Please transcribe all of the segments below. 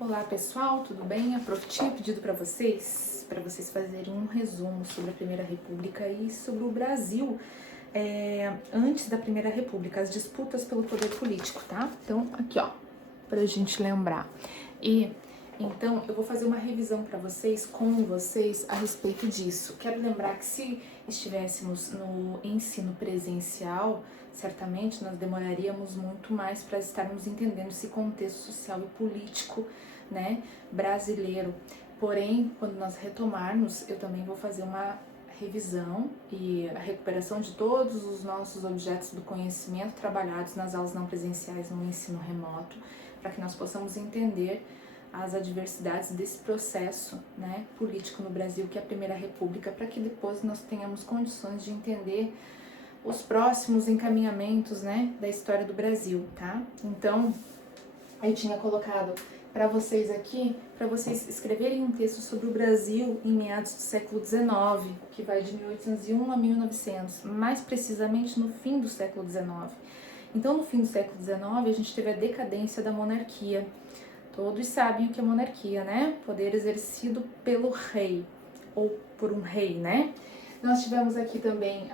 Olá pessoal, tudo bem? A Prof tinha pedido para vocês fazerem um resumo sobre a Primeira República e sobre o Brasil antes da Primeira República, as disputas pelo poder político, tá? Então, aqui ó, pra gente lembrar. Então, eu vou fazer uma revisão para vocês, com vocês, a respeito disso. Quero lembrar que se estivéssemos no ensino presencial, certamente nós demoraríamos muito mais para estarmos entendendo esse contexto social e político, né, brasileiro. Porém, quando nós retomarmos, eu também vou fazer uma revisão e a recuperação de todos os nossos objetos do conhecimento trabalhados nas aulas não presenciais no ensino remoto, para que nós possamos entender as adversidades desse processo, né, político no Brasil, que é a Primeira República, para que depois nós tenhamos condições de entender os próximos encaminhamentos, né, da história do Brasil, tá? Então, eu tinha colocado para vocês aqui, para vocês escreverem um texto sobre o Brasil em meados do século XIX, que vai de 1801 a 1900, mais precisamente no fim do século XIX. Então, no fim do século XIX, a gente teve a decadência da monarquia. Todos sabem o que é monarquia, né? Poder exercido pelo rei, ou por um rei, né? Nós tivemos aqui também,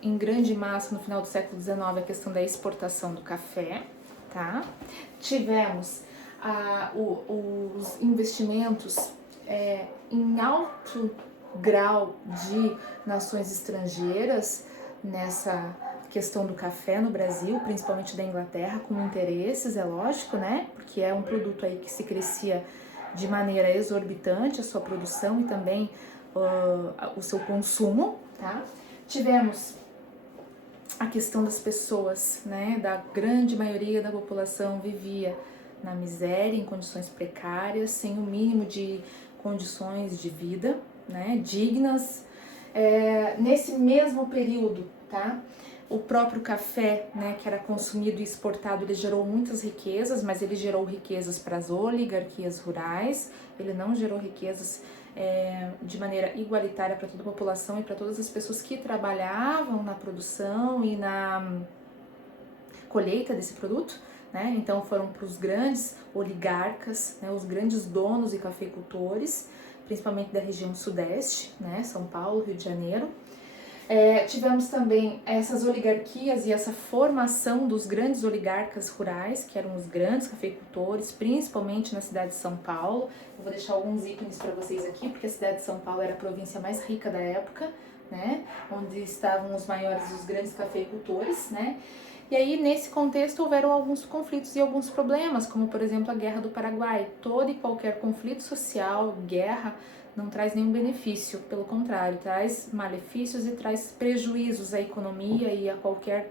em grande massa, no final do século XIX, a questão da exportação do café, tá? Tivemos os investimentos em alto grau de nações estrangeiras nessa questão do café no Brasil, principalmente da Inglaterra, com interesses, é lógico, né? Porque é um produto aí que se crescia de maneira exorbitante, a sua produção e também o seu consumo, tá? Tivemos a questão das pessoas, né? Da grande maioria da população vivia na miséria, em condições precárias, sem o mínimo de condições de vida, né? Dignas. Nesse mesmo período, tá? O próprio café, né, que era consumido e exportado, ele gerou muitas riquezas, mas ele gerou riquezas para as oligarquias rurais, ele não gerou riquezas de maneira igualitária para toda a população e para todas as pessoas que trabalhavam na produção e na colheita desse produto, né? Então foram para os grandes oligarcas, né, os grandes donos e cafeicultores, principalmente da região sudeste, né, São Paulo, Rio de Janeiro. Tivemos também essas oligarquias e essa formação dos grandes oligarcas rurais, que eram os grandes cafeicultores, principalmente na cidade de São Paulo. Eu vou deixar alguns ícones para vocês aqui, porque a cidade de São Paulo era a província mais rica da época, né? Onde estavam os maiores, os grandes cafeicultores, né? E aí, nesse contexto, houveram alguns conflitos e alguns problemas, como, por exemplo, a Guerra do Paraguai. Todo e qualquer conflito social, guerra, não traz nenhum benefício, pelo contrário, traz malefícios e traz prejuízos à economia e a qualquer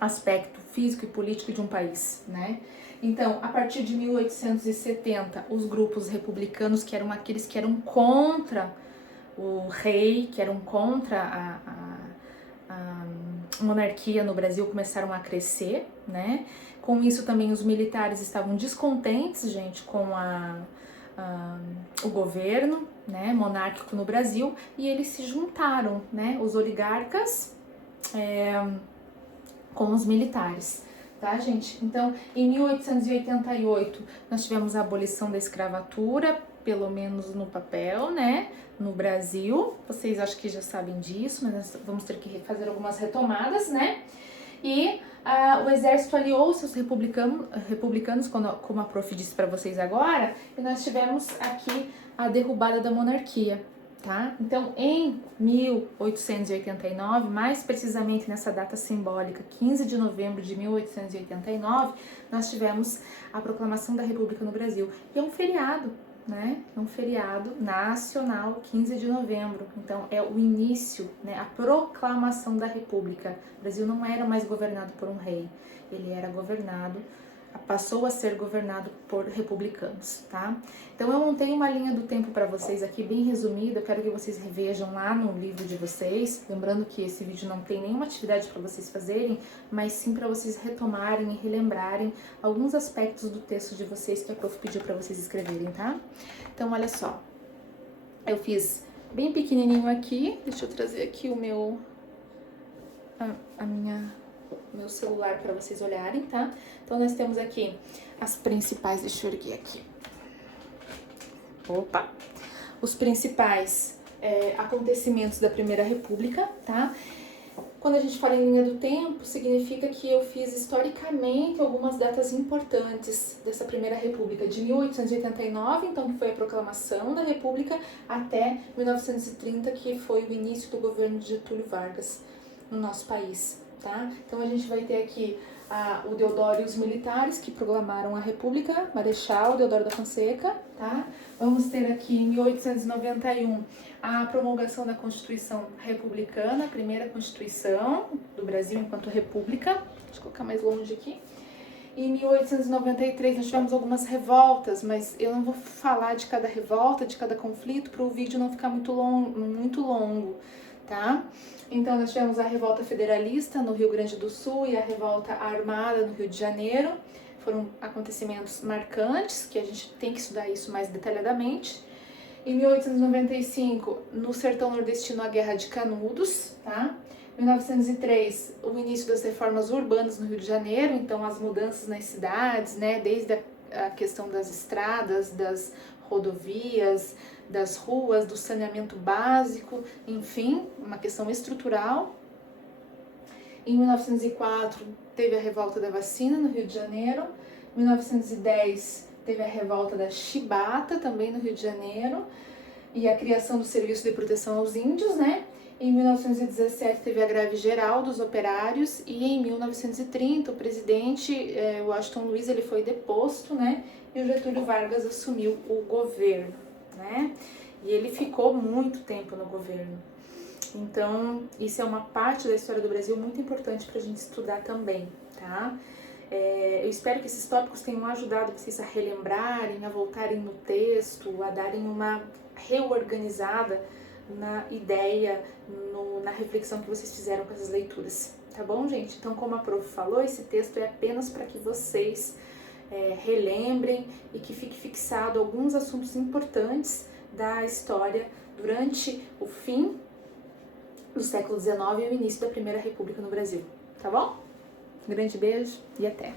aspecto físico e político de um país, né? Então, a partir de 1870, os grupos republicanos, que eram aqueles que eram contra o rei, que eram contra a monarquia no Brasil, começaram a crescer, né? Com isso também os militares estavam descontentes, gente, com o governo, né, monárquico no Brasil, e eles se juntaram, né, os oligarcas com os militares, tá, gente? Então, em 1888, nós tivemos a abolição da escravatura, pelo menos no papel, né, no Brasil. Vocês acho que já sabem disso, mas nós vamos ter que fazer algumas retomadas, né? E o exército aliou-se aos republicanos, como a prof disse para vocês agora, e nós tivemos aqui a derrubada da monarquia, tá? Então, em 1889, mais precisamente nessa data simbólica, 15 de novembro de 1889, nós tivemos a proclamação da República no Brasil. E é um feriado, né? É um feriado nacional, 15 de novembro. Então, é o início, né? A proclamação da República. O Brasil não era mais governado por um rei, ele era governado, passou a ser governado por republicanos, tá? Então, eu montei uma linha do tempo para vocês aqui, bem resumida. Eu quero que vocês revejam lá no livro de vocês. Lembrando que esse vídeo não tem nenhuma atividade para vocês fazerem, mas sim para vocês retomarem e relembrarem alguns aspectos do texto de vocês que a prof pediu para vocês escreverem, tá? Então, olha só. Eu fiz bem pequenininho aqui. Deixa eu trazer aqui o meu... meu celular para vocês olharem, tá? Então nós temos aqui as principais, deixa eu erguer aqui. Opa! Os principais acontecimentos da Primeira República, tá? Quando a gente fala em linha do tempo, significa que eu fiz historicamente algumas datas importantes dessa Primeira República, de 1889, então, que foi a proclamação da República, até 1930, que foi o início do governo de Getúlio Vargas no nosso país, tá? Então a gente vai ter aqui o Deodoro e os militares que proclamaram a República, Marechal Deodoro da Fonseca, tá? Vamos ter aqui em 1891 a promulgação da Constituição Republicana, a primeira Constituição do Brasil enquanto República. Deixa eu colocar mais longe aqui. Em 1893 nós tivemos algumas revoltas, mas eu não vou falar de cada revolta, de cada conflito, para o vídeo não ficar muito longo, tá? Então nós tivemos a revolta federalista no Rio Grande do Sul e a revolta armada no Rio de Janeiro. Foram acontecimentos marcantes, que a gente tem que estudar isso mais detalhadamente. Em 1895, no sertão nordestino, a Guerra de Canudos, tá? 1903, o início das reformas urbanas no Rio de Janeiro, então as mudanças nas cidades, né? Desde a questão das estradas, das rodovias, das ruas, do saneamento básico, enfim, uma questão estrutural. Em 1904, teve a revolta da vacina no Rio de Janeiro. Em 1910, teve a revolta da chibata, também no Rio de Janeiro, e a criação do Serviço de Proteção aos Índios, né? Em 1917, teve a greve geral dos operários, e em 1930, o presidente Washington Luiz, ele foi deposto, né? E o Getúlio Vargas assumiu o governo, né? E ele ficou muito tempo no governo. Então, isso é uma parte da história do Brasil muito importante para a gente estudar também, tá? Eu espero que esses tópicos tenham ajudado vocês a relembrarem, a voltarem no texto, a darem uma reorganizada na ideia, na reflexão que vocês fizeram com essas leituras, tá bom, gente? Então, como a prof falou, esse texto é apenas para que vocês relembrem e que fique fixado alguns assuntos importantes da história durante o fim do século XIX e o início da Primeira República no Brasil, tá bom? Um grande beijo e até!